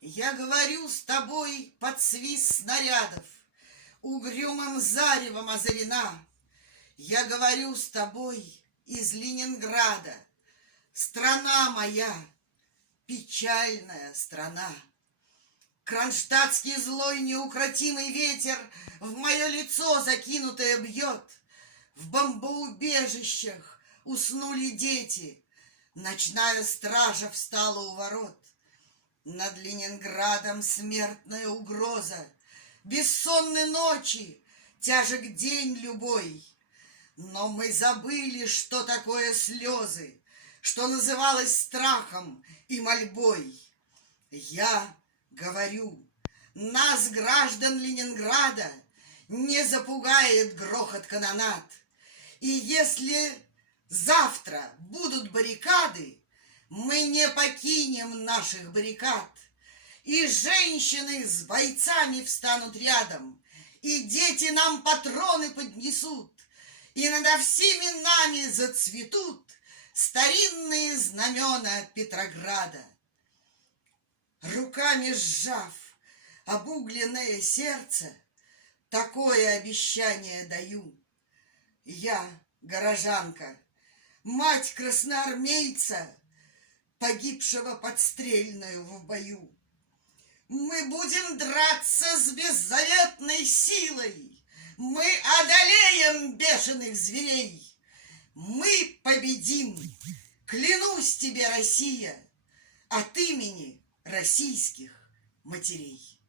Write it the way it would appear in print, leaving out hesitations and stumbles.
Я говорю с тобой под свист снарядов, угрюмым заревом озарена. Я говорю с тобой из Ленинграда, страна моя, печальная страна. Кронштадтский злой неукротимый ветер в мое лицо закинутое бьет. В бомбоубежищах уснули дети, ночная стража встала у ворот. Над Ленинградом смертная угроза, бессонны ночи, тяжек день любой. Но мы забыли, что такое слезы, что называлось страхом и мольбой. Я говорю, нас, граждан Ленинграда, не запугает грохот канонад. И если завтра будут баррикады, мы не покинем наших баррикад. И женщины с бойцами встанут рядом, и дети нам патроны поднесут, и над всеми нами зацветут старинные знамена Петрограда. Руками сжав обугленное сердце, такое обещание даю. Я, горожанка, мать красноармейца, погибшего подстрельную в бою. Мы будем драться с беззаветной силой, мы одолеем бешеных зверей, мы победим, клянусь тебе, Россия, от имени российских матерей.